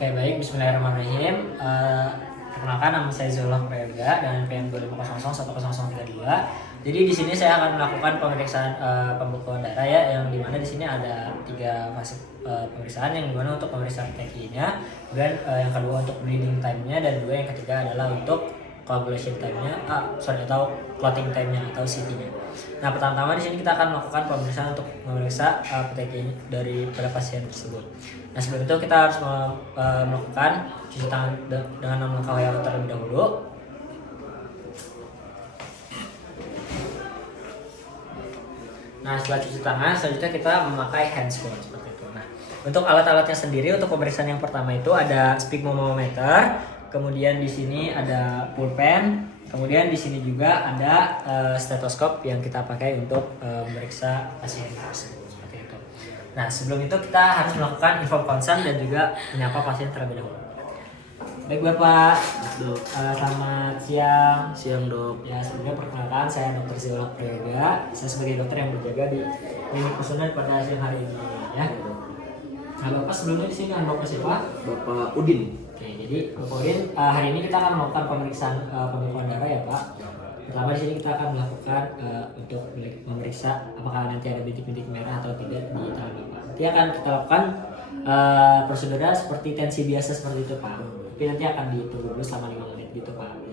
Oke baik, Bismillahirrahmanirrahim. Perkenalkan, nama saya Zulhah Prayoga dan NPM 25001032. Jadi di sini saya akan melakukan pemeriksaan pembekuan darah ya, yang dimana di sini ada 3 fase pemeriksaan, yang dimana untuk pemeriksaan TKI-nya, dan yang kedua untuk bleeding time-nya, dan yang ketiga adalah untuk coagulation time-nya, atau clotting time-nya atau CT-nya. Nah, pertama-tama di sini kita akan melakukan pemeriksaan untuk memeriksa PTG daripada pasien tersebut. Nah, sebelum itu kita harus melakukan cuci tangan dengan 6 langkah yang terlebih dahulu. Nah, setelah cuci tangan, selanjutnya kita memakai handscoon seperti itu. Nah, untuk alat-alatnya sendiri, untuk pemeriksaan yang pertama itu ada sphygmomanometer, kemudian di sini ada pulpen, kemudian di sini juga ada stetoskop yang kita pakai untuk memeriksa pasien tersebut seperti itu. Nah, sebelum itu kita harus melakukan inform consent dan juga menyapa pasien terlebih dahulu. Baik Bapak, selamat siang. Siang dok. Ya, sebelumnya perkenalkan, saya Dr. Zulhah Prayoga. Saya sebagai dokter yang berjaga di klinik Kusuma pada siang hari ini ya. Nah Bapak, sebelumnya di sini dengan Bapak siapa? Bapak Udin. Oke, jadi Bapak Udin, hari ini kita akan melakukan pemeriksaan pembekuan darah ya Pak. Pertama di sini kita akan melakukan untuk memeriksa apakah nanti ada bintik-bintik merah atau tidak di tangan Bapak. Nanti akan kita lakukan prosedurnya seperti tensi biasa seperti itu Pak. Tapi nanti akan ditunggu dulu selama 5 menit gitu Pak. Ya,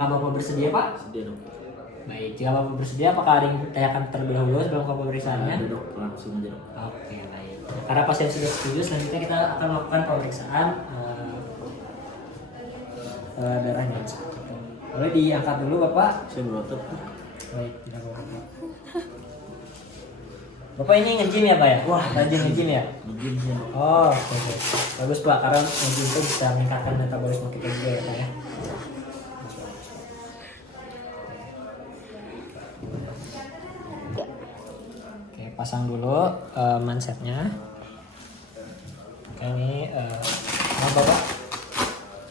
apakah Bapak bersedia Pak? Sedia dok. Baik, jika Bapak bersedia apakah ada yang ditanyakan terlebih dahulu sebelum ke pemeriksaannya? Ada dok, langsung aja dok. Oke baik. Karena pasien sudah setuju, selanjutnya kita akan melakukan pemeriksaan darahnya. Boleh diangkat dulu Bapak? Saya berotot. Baik, tidak apa-apa. Bapak ini nge-gym ya Pak ya? Wah, rajin nge-gym ya? Begini sih dok. Oh, oke. Bagus Pak, karena nge-gym itu bisa meningkatkan metabolisme kita juga ya Pak ya. Oke, pasang dulu mansetnya. Oke, ini apa Bapak?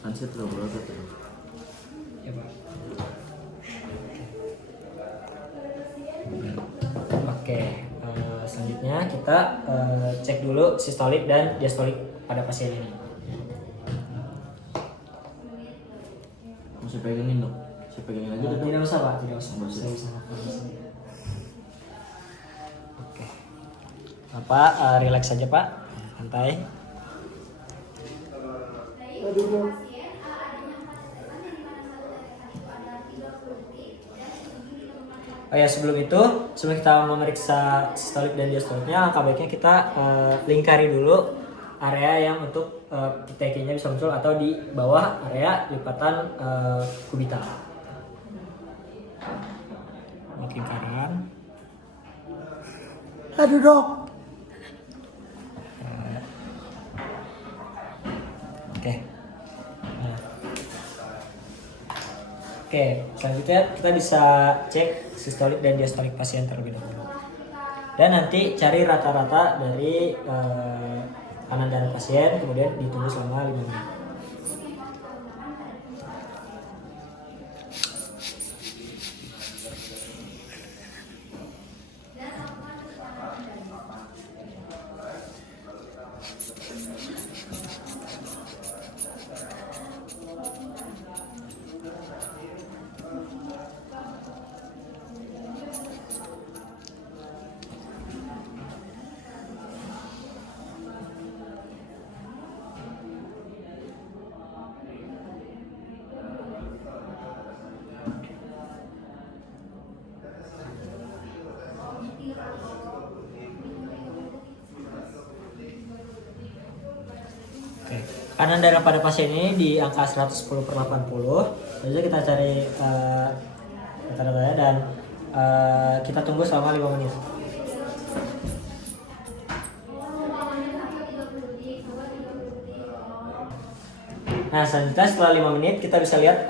Handset dok, berotot dok. Ya Pak. Oke, selanjutnya kita cek dulu sistolik dan diastolik pada pasien ini. Mau saya pegangin dok? Saya pegangin aja dok. Tidak usah Pak, tidak usah. Nggak usah. Saya bisa melakukan di sini. Oke, Bapak relax saja Pak, santai. Oh ya, sebelum kita memeriksa sistolik dan diastoliknya, langkah baiknya kita lingkari dulu area yang untuk PTK-nya bisa muncul atau di bawah area lipatan kubital. Buat lingkaran. Aduh dok. Oke. Nah. Oke, selanjutnya kita bisa cek sistolik dan diastolik pasien terlebih dahulu. Dan nanti cari rata-rata dari kanan darah pasien, kemudian ditunggu selama 5 menit. Oke. Kanan darah pada pasien ini di angka 110/80. Jadi kita cari rata-ratanya dan kita tunggu selama 5 menit. Nah, selanjutnya setelah 5 menit kita bisa lihat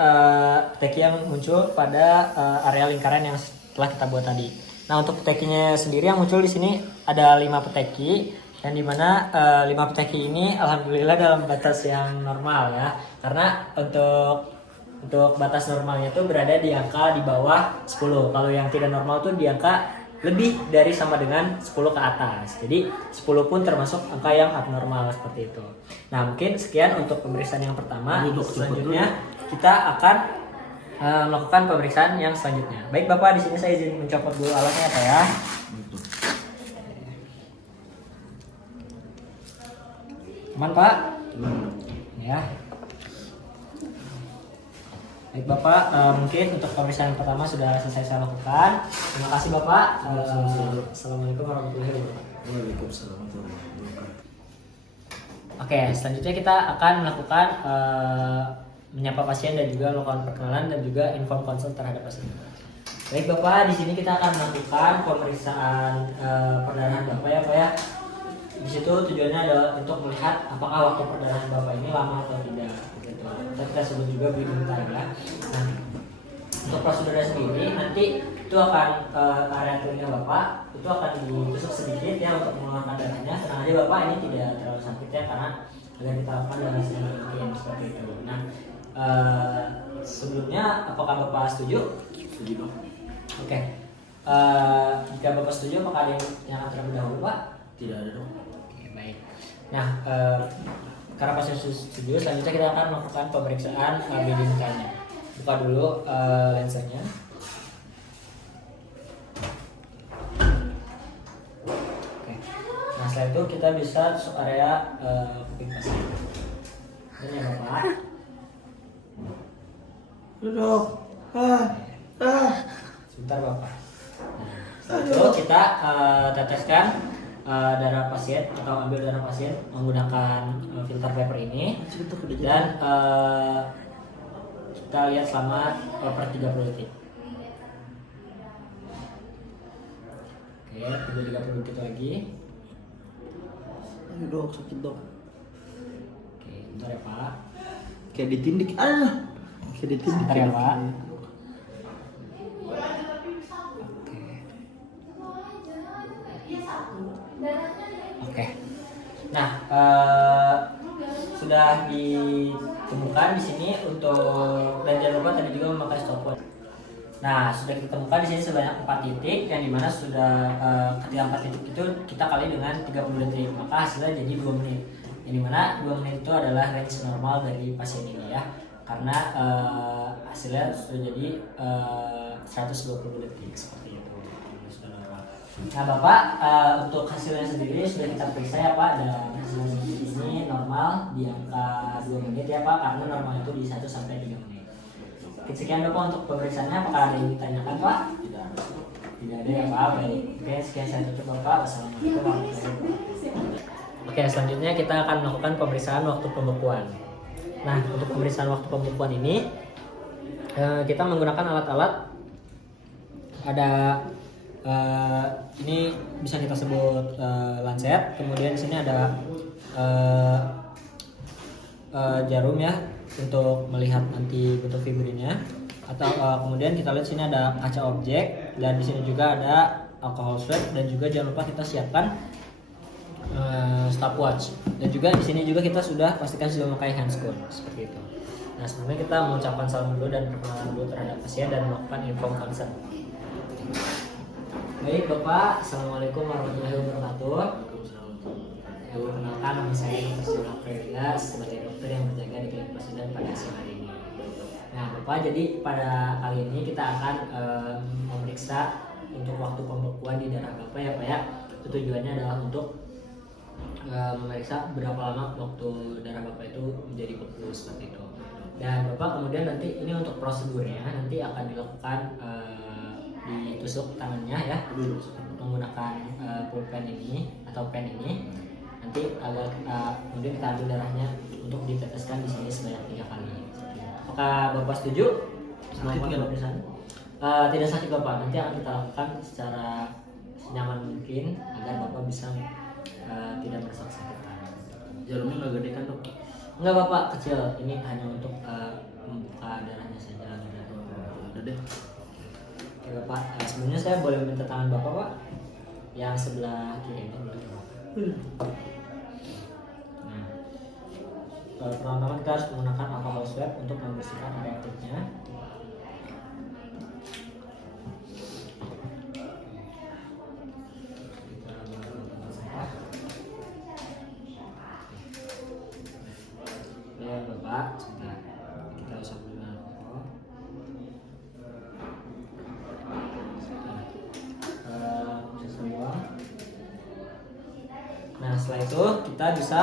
peteki yang muncul pada area lingkaran yang telah kita buat tadi. Nah, untuk petekinya sendiri yang muncul di sini ada 5 peteki, dan dimana 5 peteki ini alhamdulillah dalam batas yang normal ya. Karena untuk batas normalnya itu berada di angka di bawah 10. Kalau yang tidak normal tuh di angka lebih dari sama dengan 10 ke atas. Jadi 10 pun termasuk angka yang abnormal seperti itu. Nah, mungkin sekian untuk pemeriksaan yang pertama. Selanjutnya kita akan melakukan pemeriksaan yang selanjutnya. Baik Bapak, di sini saya izin mencopot dulu alatnya Pak ya. Aman Pak? Ya. Baik Bapak, mungkin untuk pemeriksaan pertama sudah selesai saya lakukan. Terima kasih Bapak. Assalamualaikum warahmatullahi wabarakatuh. Waalaikumsalam warahmatullahi wabarakatuh. Oke, selanjutnya kita akan melakukan menyapa pasien dan juga melakukan perkenalan dan juga inform konsul terhadap pasien. Baik Bapak, di sini kita akan melakukan pemeriksaan perdarahan Bapak ya Pak ya. Di situ tujuannya adalah untuk melihat apakah waktu perdarahan Bapak ini lama atau tidak. Gitu. Kita sebut juga bleeding time ya. Nah, untuk prosedurnya sendiri nanti itu akan area telinga Bapak itu akan ditusuk sedikit ya untuk mengeluarkan darahnya. Tenang aja Bapak, ini tidak terlalu sakit ya karena agar kita lakukan dengan sedikit mungkin seperti itu. Nah, sebelumnya apakah Bapak setuju? Setuju dok. Oke. Jika Bapak setuju, apakah ada yang akan terlebih dahulu Pak? Tidak ada dok. Oke, baik. Nah, karena pasien setuju, selanjutnya kita akan melakukan pemeriksaan bleeding time-nya. Buka dulu lensanya. Oke. Nah, setelah itu kita bisa tusuk area kuping pasien. Ini ya Bapak. Dok. Sebentar Bapak. Nah, setelah itu kita teteskan darah pasien atau ambil darah pasien menggunakan filter paper ini dan kita lihat selama per 30 detik. Oke, tunggu 30 detik lagi. Aduh dok, sakit dok. Oke, bentar ya Pak. Kayak ditindik. Kayak ditindik. Bentar ya Pak. Oke. Nah, sudah ditemukan di sini untuk, dan jangan lupa tadi juga memakai stopwatch. Nah, sudah ditemukan di sini sebanyak 4 titik yang dimana sudah ketika 4 titik itu kita kali dengan 30 detik, maka hasilnya jadi 2 menit. Yang dimana 2 menit itu adalah range normal dari pasien ini ya, karena hasilnya sudah jadi 120 detik seperti itu. Nah Bapak, untuk hasilnya sendiri sudah kita periksa ya Pak, dan hasilnya ini normal di angka 2 menit ya Pak, karena normal itu di 1 sampai 3 menit. Oke, sekian Bapak untuk pemeriksaannya. Apakah ada yang ditanyakan Pak? Tidak ada ya Pak. Baik. Oke, sekian saya tutup Bapak. Wassalamualaikum warahmatullahi wabarakatuh. Oke, selanjutnya kita akan melakukan pemeriksaan waktu pembekuan. Nah, untuk pemeriksaan waktu pembekuan ini kita menggunakan alat-alat, ada ini bisa kita sebut lancet, kemudian di sini ada jarum ya untuk melihat nanti bentuk figurinnya, atau kemudian kita lihat sini ada kaca objek, dan di sini juga ada alcohol swab, dan juga jangan lupa kita siapkan stopwatch, dan juga di sini juga kita sudah pastikan sudah memakai handscoon seperti itu. Nah, sebelumnya kita mengucapkan salam dulu dan perkenalan dulu terhadap pasien dan melakukan inform consent. Baik Bapak, Assalamualaikum warahmatullahi wabarakatuh. Perkenalkan, nama saya Dr. Zulhah Prerida sebagai dokter yang berjaga di klinik Presiden pada siang hari ini. Nah Bapak, jadi pada kali ini kita akan memeriksa untuk waktu pembekuan di darah Bapak ya Pak ya. Tujuannya adalah untuk memeriksa berapa lama waktu darah Bapak itu menjadi beku seperti itu. Dan Bapak kemudian nanti ini untuk prosedurnya nanti akan dilakukan ditusuk tangannya ya menggunakan pulpen ini atau pen ini, nanti agar kemudian kita ambil darahnya untuk diteteskan di sini sebanyak 3 kali. Apakah Bapak setuju? Tidak sakit Bapak, nanti akan kita lakukan secara senyaman mungkin agar Bapak bisa tidak merasa kesakitan. Jarumnya nggak gede kan dok? Enggak Bapak, kecil, ini hanya untuk membuka darahnya saja. Udah deh. Oke Bapak, sebelumnya saya boleh minta tangan Bapak Pak yang sebelah kiri ini. Nah, pertama-tama kita harus menggunakan alcohol swab untuk membersihkan area kulitnya. ya Bapak. Sebentar. Kita usap dulu alkohol. Semua. Nah setelah itu kita bisa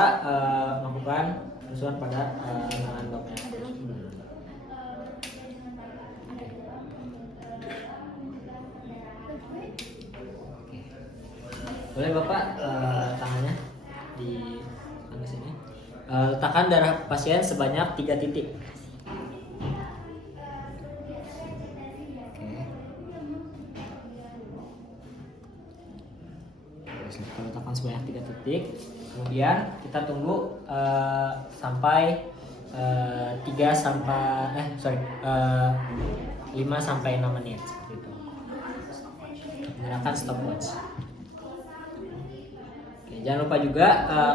melakukan penyusuan pada tangan Bapak. Boleh Bapak tangannya di sini. Letakkan darah pasien sebanyak 3 titik. Oke. Kita letakkan sebanyak 3 titik. Kemudian kita tunggu sampai 5 sampai 6 menit seperti itu. Menggunakan stopwatch. Jangan lupa juga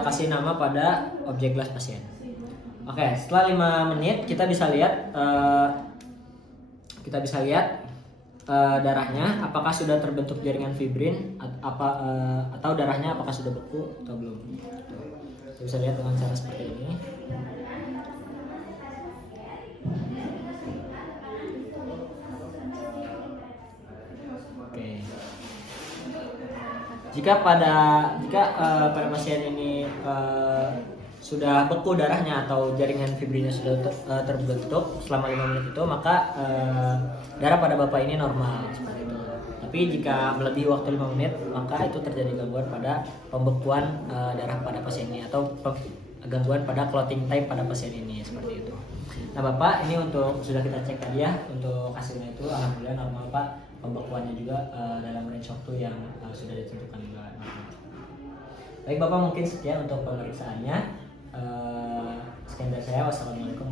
kasih nama pada objek gelas pasien. Oke, setelah 5 menit kita bisa lihat darahnya apakah sudah terbentuk jaringan fibrin atau darahnya apakah sudah beku atau belum. Kita bisa lihat dengan cara seperti ini. Oke. Jika pada pasien ini sudah beku darahnya atau jaringan fibrinnya sudah terbentuk selama 5 menit itu, maka darah pada Bapak ini normal seperti itu. Tapi jika melebihi waktu 5 menit, maka itu terjadi gangguan pada pembekuan darah pada pasien ini atau gangguan pada clotting time pada pasien ini seperti itu. Nah Bapak, ini sudah kita cek tadi ya, untuk hasilnya itu alhamdulillah normal Pak. Pembekuannya juga dalam range waktu yang sudah ditentukan juga. Baik Bapak, mungkin sekian untuk pemeriksaannya. Sekian dari saya. Wassalamualaikum